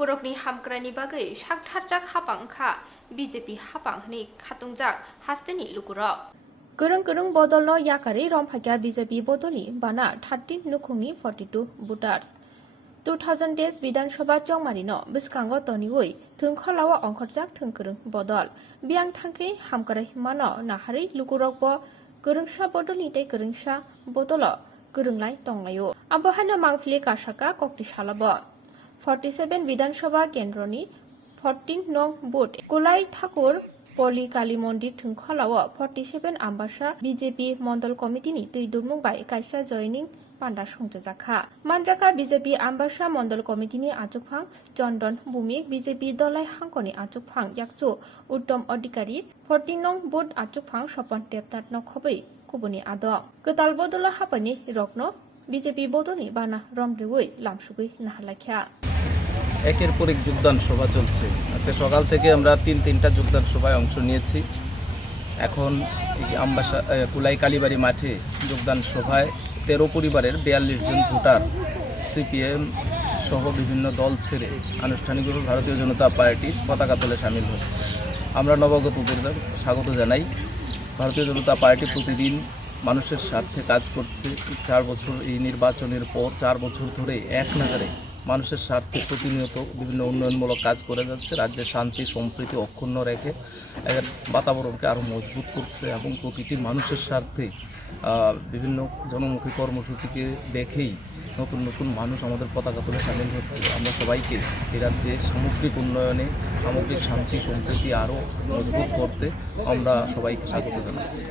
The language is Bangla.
lukurokni hamkrani bagai saktarjak hapangkha BJP hapangni khatungjak hasteni lukurok Kubung Bodolno Yakarwi Romphai BJP Bodolni Bana 13 Nukhwgni 42 voters 2000 days Bidan Sabha Chongmarino Biskango Toniui Thungkholawa Ongkhorjak Kubung Bodol Biang Thangki Hamkarai Mano Nahari Lukurokbo Kubungsa Bodolni tei Kubungsa Bodolo Kubunglai Tonglayo Abohana Mangfli Kasaka Kokti Salabo 47 Bidan Sabha Kendroni 14 nong vote Kulai Thakur Poli Kali Mondir Thungkholawa 47 Ambasha BJP Mondol Committee ni tui durmung bai kaisa joining Panda Songjakha Manjaka BJP Ambasha Mondol Committee ni Achukphang Chondon Bumik BJP Dolai Hangkoni Achukphang Yakchu Uttom Adhikari 14 nong vote Achukphang Sopon Debtat Nukhwg Kubuni Ado Ketal Bodola Hapani Rokno BJP Bodolni Bana Romphai Lamsugui Nahalakha একের পর এক যোগদান সভা চলছে আজকে সকাল থেকে আমরা তিনটা যোগদান সভায় অংশ নিয়েছি এখন আমবাসা কুলাই কালীবাড়ি মাঠে যোগদান সভায় 13 পরিবারের 42 জন ভোটার সিপিএম সহ বিভিন্ন দল ছেড়ে আনুষ্ঠানিকভাবে ভারতীয় জনতা পার্টির পতাকা তলে শামিল হচ্ছে আমরা নবাগতদের স্বাগত জানাই ভারতীয় জনতা পার্টি প্রতিদিন মানুষের স্বার্থে কাজ করছে 4 বছর এই নির্বাচনের পর 4 বছর ধরে এক নাগারে মানুষের স্বার্থে প্রতিনিয়ত বিভিন্ন উন্নয়নমূলক কাজ করে যাচ্ছে রাজ্যের শান্তি সম্প্রীতি অক্ষুণ্ণ রেখে এর বাতাবরণকে আরও মজবুত করছে এবং প্রতিটি মানুষের স্বার্থে বিভিন্ন জনমুখী কর্মসূচিকে দেখেই নতুন নতুন মানুষ আমাদের পতাকা তুলে সামিল হচ্ছে আমরা সবাইকে এই রাজ্যে সামগ্রিক উন্নয়নে সামগ্রিক শান্তি সম্প্রীতি আরও মজবুত করতে আমরা সবাইকে স্বাগত জানাচ্ছি